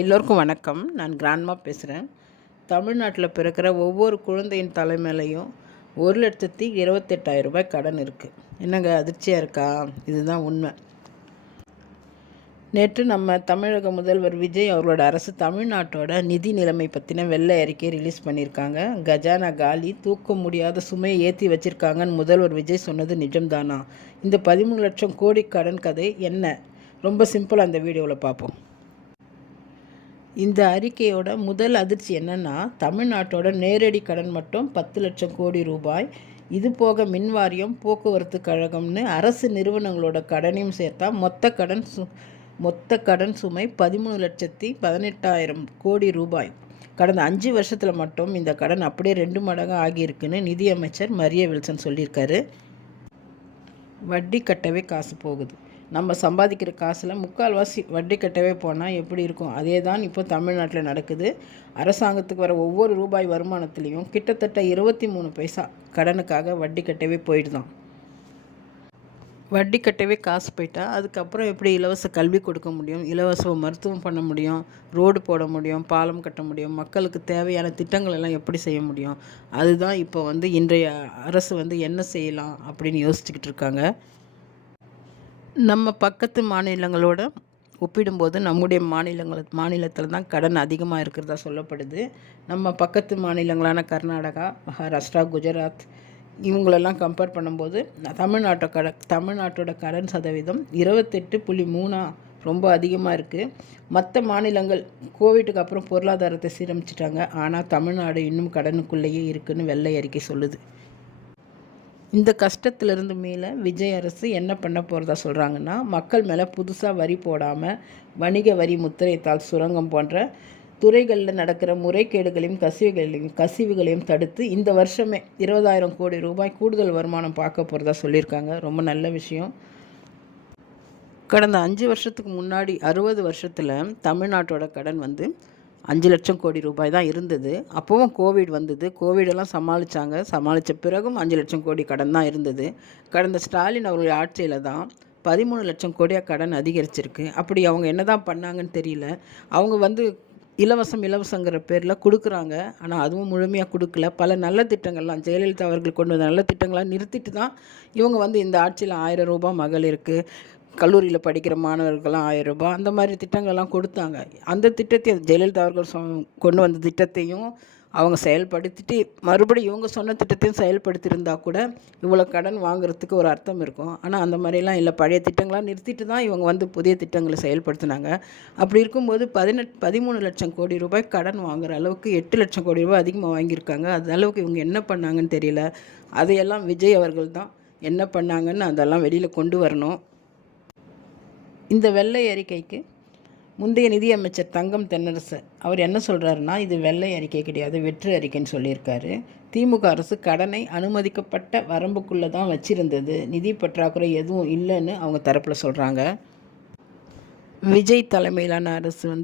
எல்லோருக்கும் வணக்கம். நான் கிராண்ட்மா பேசுகிறேன். தமிழ்நாட்டில் பிறக்கிற ஒவ்வொரு குழந்தையின் தலைமையிலையும் 1,28,000 கடன் இருக்குது. என்னங்க அதிர்ச்சியாக இருக்கா? இதுதான் உண்மை. நேற்று நம்ம தமிழக முதல்வர் விஜய் அவர்களோட அரசு தமிழ்நாட்டோட நிதி நிலைமை பற்றின வெள்ளை அறிக்கை ரிலீஸ் பண்ணியிருக்காங்க. கஜானா காலி, தூக்க முடியாத சுமையை ஏற்றி வச்சுருக்காங்கன்னு முதல்வர் விஜய் சொன்னது நிஜம்தானா? இந்த 13 லட்சம் கோடி கடன் கதை என்ன? ரொம்ப சிம்பிளாக அந்த வீடியோவில் பார்ப்போம். இந்த அறிக்கையோட முதல் அதிர்ச்சி என்னென்னா, தமிழ்நாட்டோட நேரடி கடன் மட்டும் 10 லட்சம் கோடி ரூபாய். இது போக மின்வாரியம், போக்குவரத்து கழகம்னு அரசு நிறுவனங்களோட கடனையும் சேர்த்தா மொத்த கடன் சுமை 13,18,000 கோடி ரூபாய். கடந்த 5 வருஷத்தில் மட்டும் இந்த கடன் அப்படியே 2 மடங்கு ஆகியிருக்குன்னு நிதியமைச்சர் மரிய வில்சன் சொல்லியிருக்காரு. வட்டி கட்டவே காசு போகுது. நம்ம சம்பாதிக்கிற காசில் முக்கால்வாசி வட்டி கட்டவே போனால் எப்படி இருக்கும்? அதே தான் இப்போ தமிழ்நாட்டில் நடக்குது. அரசாங்கத்துக்கு வர ஒவ்வொரு ரூபாய் வருமானத்துலேயும் கிட்டத்தட்ட 23 பைசா கடனுக்காக வட்டி கட்டவே போயிடுதான். வட்டி கட்டவே காசு போயிட்டா அதுக்கப்புறம் எப்படி இலவச கல்வி கொடுக்க முடியும், இலவச மருத்துவம் பண்ண முடியும், ரோடு போட முடியும், பாலம் கட்ட முடியும், மக்களுக்கு தேவையான திட்டங்கள் எல்லாம் எப்படி செய்ய முடியும்? அதுதான் இப்போ இன்றைய அரசு என்ன செய்யலாம் அப்படின்னு யோசிச்சுக்கிட்டு இருக்காங்க. நம்ம பக்கத்து மாநிலங்களோட ஒப்பிடும்போது நம்முடைய மாநிலத்தில் தான் கடன் அதிகமாக இருக்கிறதா சொல்லப்படுது. நம்ம பக்கத்து மாநிலங்களான கர்நாடகா, மகாராஷ்டிரா, குஜராத் இவங்களெல்லாம் கம்பேர் பண்ணும்போது தமிழ்நாட்டோட கடன் சதவீதம் 28.3 ரொம்ப அதிகமாக இருக்குது. மற்ற மாநிலங்கள் கோவிட்டுக்கு அப்புறம் பொருளாதாரத்தை சீரமைச்சிட்டாங்க. ஆனால் தமிழ்நாடு இன்னும் கடனுக்குள்ளேயே இருக்குதுன்னு வெள்ளை அறிக்கை சொல்லுது. இந்த கஷ்டத்திலிருந்து மீள விஜய் அரசு என்ன பண்ண போகிறதா சொல்கிறாங்கன்னா, மக்கள் மேலே புதுசாக வரி போடாமல் வணிக வரி, முத்திரைத்தாள், சுரங்கம் போன்ற துறைகளில் நடக்கிற முறைகேடுகளையும் கசிவுகளையும் தடுத்து இந்த வருஷமே 20,000 கோடி ரூபாய் கூடுதல் வருமானம் பார்க்க போகிறதா சொல்லியிருக்காங்க. ரொம்ப நல்ல விஷயம். கடந்த 5 வருஷத்துக்கு முன்னாடி 60 வருஷத்தில் தமிழ்நாட்டோட கடன் 5 லட்சம் கோடி ரூபாய் தான் இருந்தது. அப்போவும் கோவிட் வந்தது. கோவிடெல்லாம் சமாளித்த பிறகும் 5 லட்சம் கோடி கடன் தான் இருந்தது. கடந்த ஸ்டாலின் அவர்கள் ஆட்சியில் தான் 13 லட்சம் கோடியாக கடன் அதிகரிச்சிருக்கு. அப்படி அவங்க என்ன தான் பண்ணாங்கன்னு தெரியல. அவங்க இலவசங்கிற பேரில் கொடுக்குறாங்க. ஆனால் அதுவும் முழுமையாக கொடுக்கல. பல நல்ல திட்டங்கள்லாம் ஜெயலலிதா அவர்கள் கொண்டு வந்த நல்ல திட்டங்கள்லாம் நிறுத்திட்டு தான் இவங்க இந்த ஆட்சியில் 1000 ரூபாய் மகளிருக்கு, கல்லூரியில் படிக்கிற மாணவர்கள்லாம் 1000 ரூபாய் அந்த மாதிரி திட்டங்கள்லாம் கொடுத்தாங்க. அந்த திட்டத்தை ஜெயலலிதா அவர்கள் கொண்டு வந்த திட்டத்தையும் அவங்க செயல்படுத்திட்டு மறுபடியும் இவங்க சொன்ன திட்டத்தையும் செயல்படுத்தியிருந்தால் கூட இவ்வளோ கடன் வாங்குறதுக்கு ஒரு அர்த்தம் இருக்கும். ஆனால் அந்த மாதிரிலாம் இல்லை. பழைய திட்டங்களாக நிறுத்திட்டு தான் இவங்க புதிய திட்டங்களை செயல்படுத்தினாங்க. அப்படி இருக்கும்போது 13 லட்சம் கோடி ரூபாய் கடன் வாங்குகிற அளவுக்கு 8 லட்சம் கோடி ரூபாய் அதிகமாக வாங்கியிருக்காங்க. அது அளவுக்கு இவங்க என்ன பண்ணாங்கன்னு தெரியல. அதையெல்லாம் விஜய் அவர்கள் தான் என்ன பண்ணாங்கன்னு அதெல்லாம் வெளியில் கொண்டு வரணும். இந்த வெள்ளை அறிக்கைக்கு முந்தைய நிதியமைச்சர் தங்கம் தென்னரசு அவர் என்ன சொல்கிறாருன்னா, இது வெள்ளை அறிக்கை கிடையாது, வெற்று அறிக்கைன்னு சொல்லியிருக்காரு. திமுக அரசு கடனை அனுமதிக்கப்பட்ட வரம்புக்குள்ளே தான் வச்சுருந்தது, நிதி பற்றாக்குறை எதுவும் இல்லைன்னு அவங்க தரப்பில் சொல்கிறாங்க. விஜய் தலைமையிலான அரசு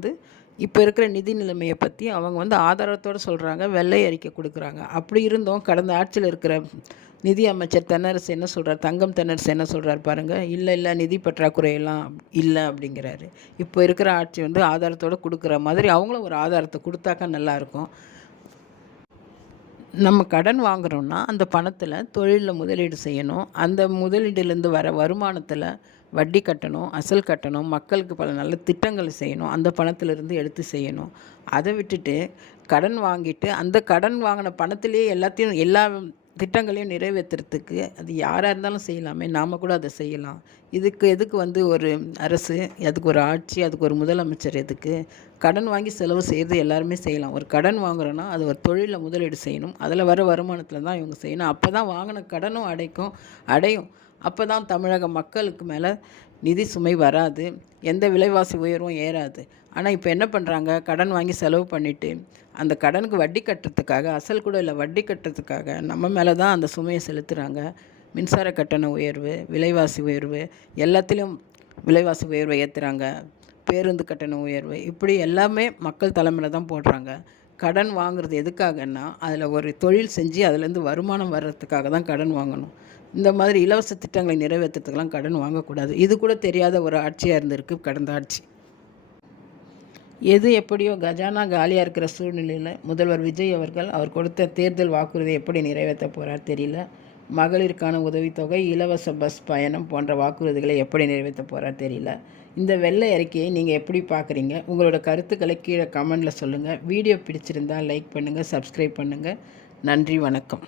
இப்போ இருக்கிற நிதி நிலைமையை பற்றி அவங்க ஆதாரத்தோடு சொல்கிறாங்க, வெள்ளை அறிக்கை கொடுக்குறாங்க. அப்படி இருந்தும் கடந்த ஆட்சியில் இருக்கிற நிதி அமைச்சர் தென்னரசு என்ன சொல்கிறார், தங்கம் தென்னரசு என்ன சொல்கிறார் பாருங்கள். இல்லை நிதி பற்றாக்குறையெல்லாம் இல்லை அப்படிங்கிறாரு. இப்போ இருக்கிற ஆட்சி ஆதாரத்தோடு கொடுக்குற மாதிரி அவங்களும் ஒரு ஆதாரத்தை கொடுத்தாக்கா நல்லாயிருக்கும். நம்ம கடன் வாங்குகிறோன்னா அந்த பணத்தில் தொழிலில் முதலீடு செய்யணும். அந்த முதலீடுலேருந்து வர வருமானத்தில் வட்டி கட்டணும், அசல் கட்டணும், மக்களுக்கு பல நல்ல திட்டங்களை செய்யணும். அந்த பணத்திலிருந்து எடுத்து செய்யணும். அதை விட்டுட்டு கடன் வாங்கிட்டு அந்த கடன் வாங்கின பணத்திலேயே எல்லா திட்டங்களையும் நிறைவேற்றுறதுக்கு அது யாராக இருந்தாலும் செய்யலாமே. நாம் கூட அதை செய்யலாம். எதுக்கு ஒரு அரசு, அதுக்கு ஒரு ஆட்சி, அதுக்கு ஒரு முதலமைச்சர் எதுக்கு? கடன் வாங்கி செலவு செய்கிறது எல்லாருமே செய்யலாம். ஒரு கடன் வாங்குறோன்னா அது ஒரு தொழிலில் முதலீடு செய்யணும். அதில் வர வருமானத்தில் தான் இவங்க செய்யணும். அப்போ தான் வாங்கின கடனும் அடையும். அப்போ தான் தமிழக மக்களுக்கு மேலே நிதி சுமை வராது, எந்த விலைவாசி உயர்வும் ஏறாது. ஆனால் இப்போ என்ன பண்ணுறாங்க, கடன் வாங்கி செலவு பண்ணிவிட்டு அந்த கடனுக்கு வட்டி கட்டுறதுக்காக, அசல் கூட இல்லை வட்டி கட்டுறதுக்காக நம்ம மேலே தான் அந்த சுமையை செலுத்துகிறாங்க. மின்சார கட்டண உயர்வு, விலைவாசி உயர்வு, எல்லாத்திலும் விலைவாசி உயர்வை ஏற்றுறாங்க. பேருந்து கட்டண உயர்வு, இப்படி எல்லாமே மக்கள் தலைமையில் தான் போடுறாங்க. கடன் வாங்குறது எதுக்காகன்னா, அதில் ஒரு தொழில் செஞ்சு அதுலேருந்து வருமானம் வர்றதுக்காக தான் கடன் வாங்கணும். இந்த மாதிரி இலவச திட்டங்களை நிறைவேற்றுறதுக்கெல்லாம் கடன் வாங்கக்கூடாது. இது கூட தெரியாத ஒரு ஆட்சியாக இருந்திருக்கு கடந்த ஆட்சி. எது எப்படியோ கஜானா காலியாக இருக்கிற சூழ்நிலையில் முதல்வர் விஜய் அவர்கள் அவர் கொடுத்த தேர்தல் வாக்குறுதியை எப்படி நிறைவேற்ற போகிறார் தெரியல. மகளிருக்கான உதவித்தொகை, இலவச பஸ் பயணம் போன்ற வாக்குறுதிகளை எப்படி நிறைவேற்ற போகிறார் தெரியல. இந்த வெள்ளை அறிக்கையை நீங்கள் எப்படி பார்க்குறீங்க? உங்களோட கருத்துக்களை கீழே கமெண்டில் சொல்லுங்கள். வீடியோ பிடிச்சிருந்தால் லைக் பண்ணுங்கள், சப்ஸ்கிரைப் பண்ணுங்கள். நன்றி, வணக்கம்.